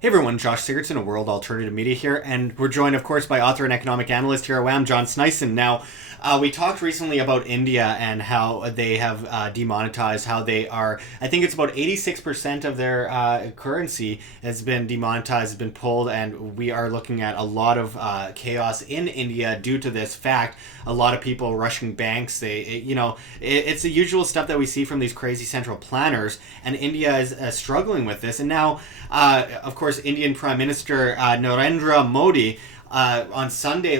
Hey everyone, Josh Sigurdson of World Alternative Media here, and we're joined, of course, by author and economic analyst here at WAM, John Sneisen. Now, we talked recently about India and how they have demonetized, how they are, I think it's about 86% of their currency has been demonetized, has been pulled, and we are looking at a lot of chaos in India due to this fact. A lot of people rushing banks, it's the usual stuff that we see from these crazy central planners, and India is struggling with this. And now, of course, Indian Prime Minister Narendra Modi last Sunday,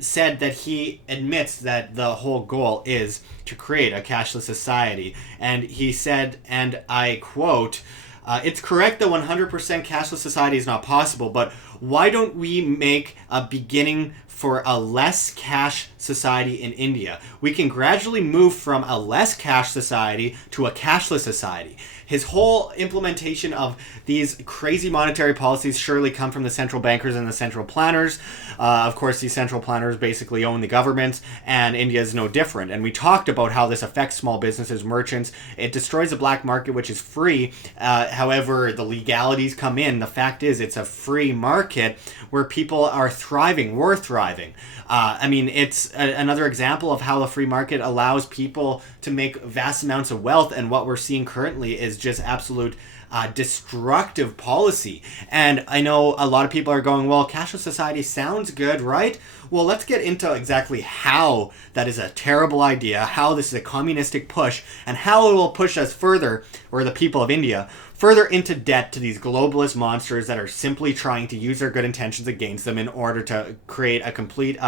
said that he admits that the whole goal is to create a cashless society. And he said, and I quote, it's correct that 100% cashless society is not possible, but why don't we make a beginning for a less cash society in India? We can gradually move from a less cash society to a cashless society. His whole implementation of these crazy monetary policies surely come from the central bankers and the central planners. Of course, these central planners basically own the government, and India is no different. And we talked about how this affects small businesses, merchants. It destroys the black market, which is free. However, the legalities come in. The fact is, it's a free market where people are thriving. We're thriving. It's another example of how the free market allows people to make vast amounts of wealth, and what we're seeing currently is just absolute destructive policy. And I know a lot of people are going, well, cashless society sounds good, right? Well, let's get into exactly how that is a terrible idea, how this is a communistic push, and how it will push us further, or the people of India, further into debt to these globalist monsters that are simply trying to use their good intentions against them in order to create a complete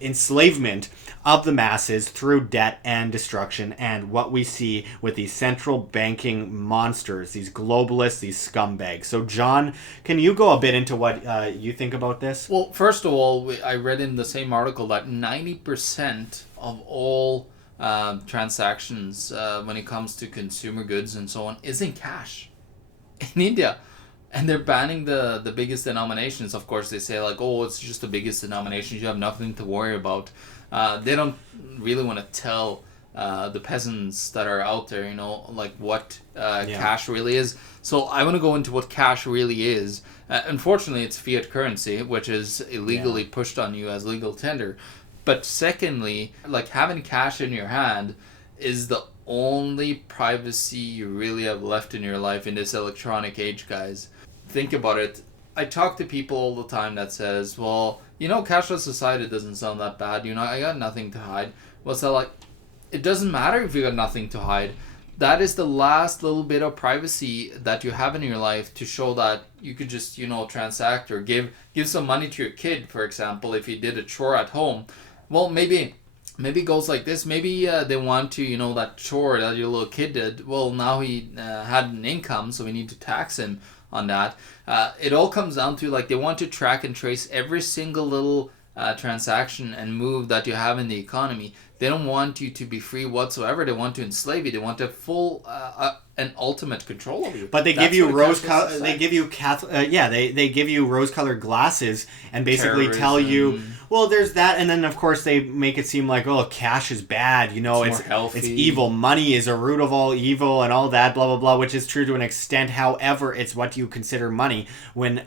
enslavement of the masses through debt and destruction. And what we see with these central banking monsters, these globalists, these scumbags. So, John, can you go a bit into what you think about this? Well, first of all, I read in the same article that 90% of all transactions when it comes to consumer goods and so on is in cash in India, and they're banning the biggest denominations. Of course, they say like, oh, it's just the biggest denominations, you have nothing to worry about. They don't really want to tell the peasants that are out there, like what cash really is. So I want to go into what cash really is. Unfortunately, it's fiat currency, which is illegally pushed on you as legal tender. But secondly, like having cash in your hand is the only privacy you really have left in your life in this electronic age, guys. Think about it. I talk to people all the time that says, well, cashless society doesn't sound that bad. I got nothing to hide. Well, so like, it doesn't matter if you got nothing to hide. That is the last little bit of privacy that you have in your life to show that you could just, transact or give some money to your kid, for example, if he did a chore at home. Well, maybe it goes like this. Maybe they want to, that chore that your little kid did. Well, now he had an income, so we need to tax him on that. It all comes down to, like, they want to track and trace every single little transaction and move that you have in the economy. They don't want you to be free whatsoever. They want to enslave you. They want a full and ultimate control over you. But they give you they give you rose-colored glasses and basically tell you, well, there's that, and then of course they make it seem like, oh, cash is bad, it's evil, money is a root of all evil and all that, blah blah blah, which is true to an extent. However, it's what you consider money when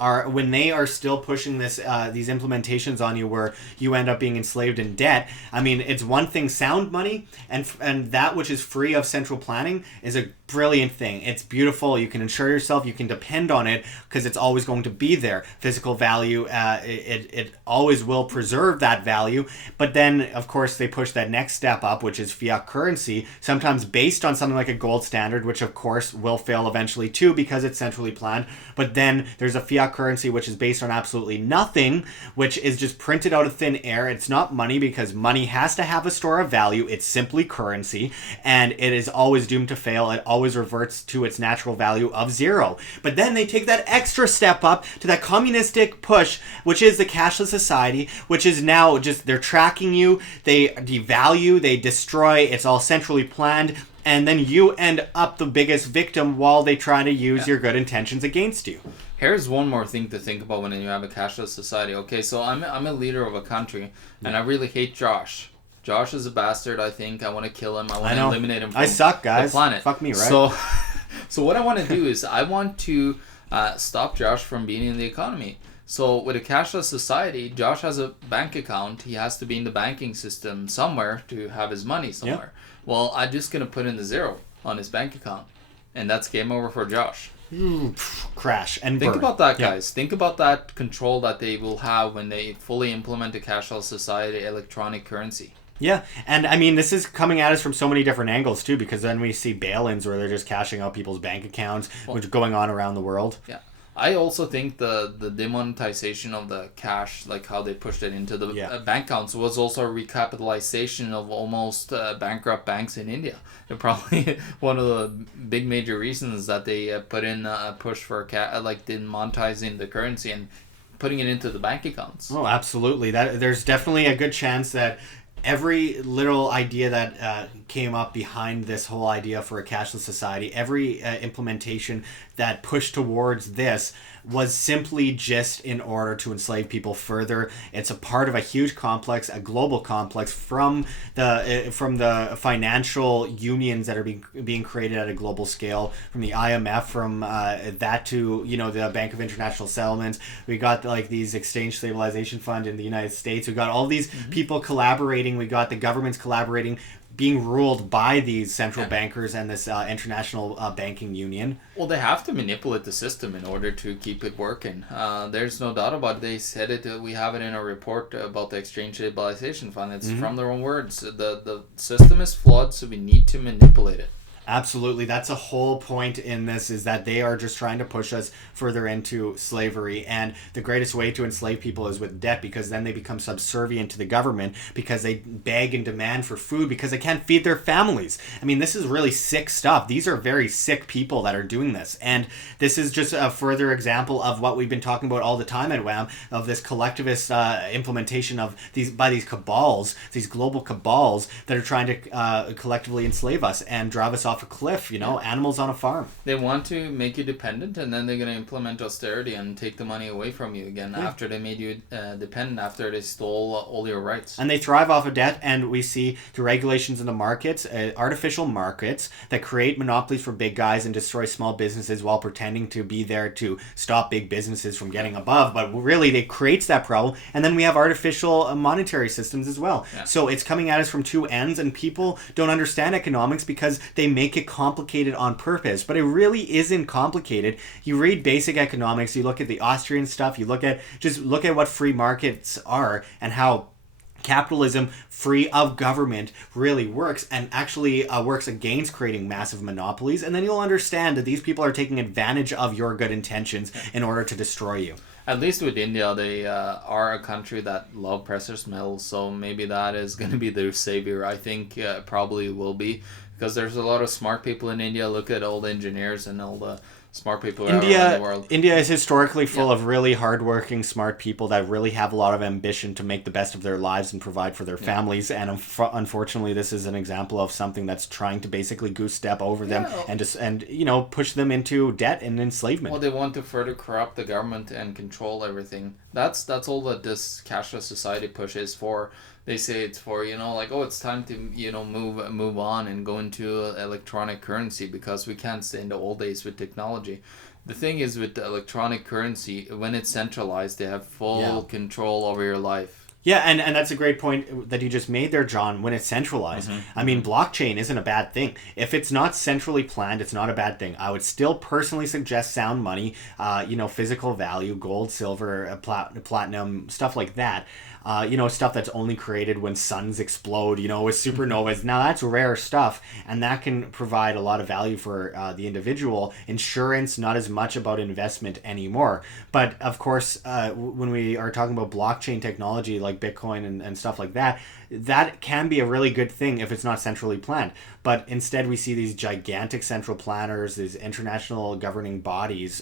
they are still pushing these implementations on you where you end up being enslaved in debt. I mean, it's one thing, sound money, and that which is free of central planning is a brilliant thing. It's beautiful. You can insure yourself. You can depend on it because it's always going to be there. Physical value, it always will preserve that value. But then, of course, they push that next step up, which is fiat currency, sometimes based on something like a gold standard, which of course will fail eventually too because it's centrally planned. But then there's a fiat currency, which is based on absolutely nothing, which is just printed out of thin air. It's not money because money has to have a store of value. It's simply currency, and it is always doomed to fail. It always reverts to its natural value of zero. But then they take that extra step up to that communistic push, which is the cashless society, which is now just, they're tracking you, they devalue, they destroy, it's all centrally planned, and then you end up the biggest victim while they try to use your good intentions against you. Here's one more thing to think about when you have a cashless society. Okay, so I'm a leader of a country, and I really hate Josh. Josh is a bastard, I think. I want to kill him. I want to eliminate him from I suck, guys. the planet. Fuck me, right? So what I want to do is I want to stop Josh from being in the economy. So with a cashless society, Josh has a bank account. He has to be in the banking system somewhere to have his money somewhere. Yep. Well, I'm just going to put in the zero on his bank account. And that's game over for Josh. Crash and Think burn. about that, guys. Yep. Think about that control that they will have when they fully implement a cashless society, electronic currency. Yeah, and I mean, this is coming at us from so many different angles, too, because then we see bail-ins where they're just cashing out people's bank accounts, which are going on around the world. Yeah. I also think the demonetization of the cash, like how they pushed it into the bank accounts, was also a recapitalization of almost bankrupt banks in India. They're probably one of the big major reasons that they put in a push for like demonetizing the currency and putting it into the bank accounts. Oh, absolutely. There's definitely a good chance that every little idea that came up behind this whole idea for a cashless society, every implementation that pushed towards this was simply just in order to enslave people further. It's a part of a huge complex, a global complex from the financial unions that are being created at a global scale, from the IMF, from that to the Bank of International Settlements. We got like these exchange stabilization fund in the United States. We got all these people collaborating. We got the governments collaborating, being ruled by these central bankers and this international banking union. Well, they have to manipulate the system in order to keep it working. There's no doubt about it. They said it. We have it in a report about the exchange stabilization fund. It's from their own words. The system is flawed, so we need to manipulate it. Absolutely. That's a whole point in this, is that they are just trying to push us further into slavery. And the greatest way to enslave people is with debt, because then they become subservient to the government, because they beg and demand for food because they can't feed their families. I mean, this is really sick stuff. These are very sick people that are doing this. And this is just a further example of what we've been talking about all the time at WHAM, of this collectivist implementation of these cabals, these global cabals that are trying to collectively enslave us and drive us off a cliff, animals on a farm. They want to make you dependent, and then they're going to implement austerity and take the money away from you again after they made you dependent, after they stole all your rights. And they thrive off of debt, and we see through regulations in the markets, artificial markets that create monopolies for big guys and destroy small businesses while pretending to be there to stop big businesses from getting above. But really, it creates that problem. And then we have artificial monetary systems as well. Yeah. So it's coming at us from two ends, and people don't understand economics because they make it complicated on purpose. But it really isn't complicated. You read basic economics, you look at the Austrian stuff, you look at what free markets are and how capitalism free of government really works, and actually works against creating massive monopolies, and then you'll understand that these people are taking advantage of your good intentions in order to destroy you. At least with India, they are a country that love precious metals, so maybe that is going to be their savior. I think probably will be, because there's a lot of smart people in India. Look at all the engineers and all the smart people around the world. India is historically full of really hardworking, smart people that really have a lot of ambition to make the best of their lives and provide for their families. And unfortunately, this is an example of something that's trying to basically goose step over them and push them into debt and enslavement. Well, they want to further corrupt the government and control everything. That's all that this cashless society push is for. They say it's for, it's time to, move on and go into electronic currency, because we can't stay in the old days with technology. The thing is, with the electronic currency, when it's centralized, they have full control over your life. Yeah, and that's a great point that you just made there, John, when it's centralized. I mean, blockchain isn't a bad thing. If it's not centrally planned, it's not a bad thing. I would still personally suggest sound money, physical value, gold, silver, platinum, stuff like that. Stuff that's only created when suns explode, with supernovas. Now, that's rare stuff, and that can provide a lot of value for the individual. Insurance, not as much about investment anymore. But, of course, when we are talking about blockchain technology like Bitcoin and stuff like that, that can be a really good thing if it's not centrally planned. But instead, we see these gigantic central planners, these international governing bodies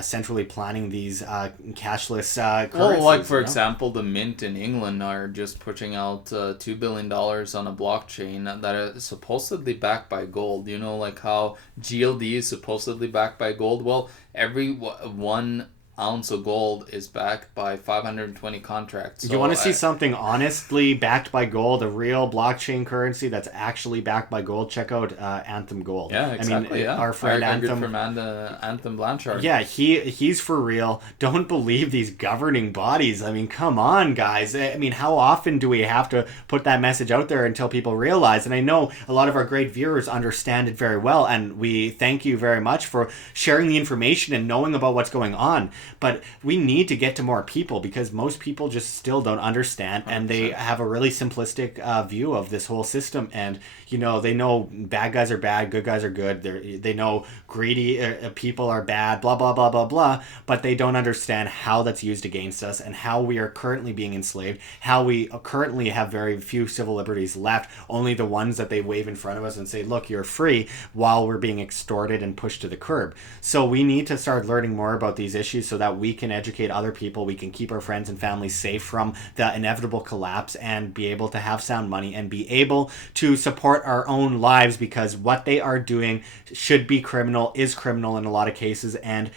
centrally planning these cashless currencies. Well, like, for example, the Mint in England are just pushing out $2 billion on a blockchain that is supposedly backed by gold. Like how GLD is supposedly backed by gold? Well, every one ounce of gold is backed by 520 contracts. Do you want to see something honestly backed by gold, a real blockchain currency that's actually backed by gold? Check out Anthem Gold. Yeah, exactly. Our friend Anthem. From Anthem Blanchard. Yeah, he's for real. Don't believe these governing bodies. I mean, come on, guys. I mean, how often do we have to put that message out there until people realize? And I know a lot of our great viewers understand it very well, and we thank you very much for sharing the information and knowing about what's going on. But we need to get to more people because most people just still don't understand, and they have a really simplistic view of this whole system. And they know bad guys are bad, good guys are good. They know greedy people are bad, blah blah blah blah blah. But they don't understand how that's used against us and how we are currently being enslaved, how we currently have very few civil liberties left, only the ones that they wave in front of us and say, "Look, you're free," while we're being extorted and pushed to the curb. So we need to start learning more about these issues so that we can educate other people, we can keep our friends and families safe from the inevitable collapse, and be able to have sound money and be able to support our own lives, because what they are doing should be criminal, is criminal in a lot of cases, and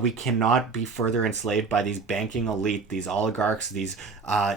we cannot be further enslaved by these banking elite, these oligarchs, these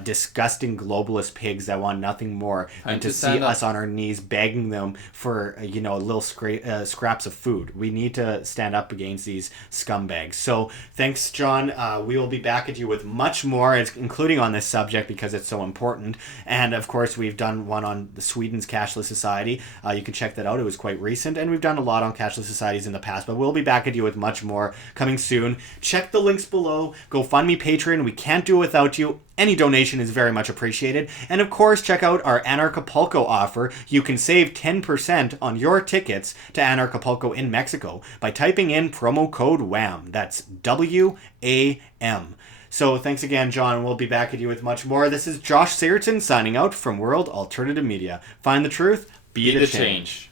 disgusting globalist pigs that want nothing more than to see us on our knees begging them for little scraps of food. We need to stand up against these scumbags. So thanks, John. We will be back at you with much more, including on this subject because it's so important. And of course, we've done one on Sweden's cashless society. You can check that out. It was quite recent, and we've done a lot on cashless societies in the past. But we'll be back at you with much more coming soon. Check the links below. GoFundMe, Patreon. We can't do it without you. Any donation is very much appreciated. And of course, check out our Anarchapulco offer. You can save 10% on your tickets to Anarchapulco in Mexico by typing in promo code WAM. That's WAM. So thanks again, John. We'll be back at you with much more. This is Josh Sigurdson signing out from World Alternative Media. Find the truth, be the change.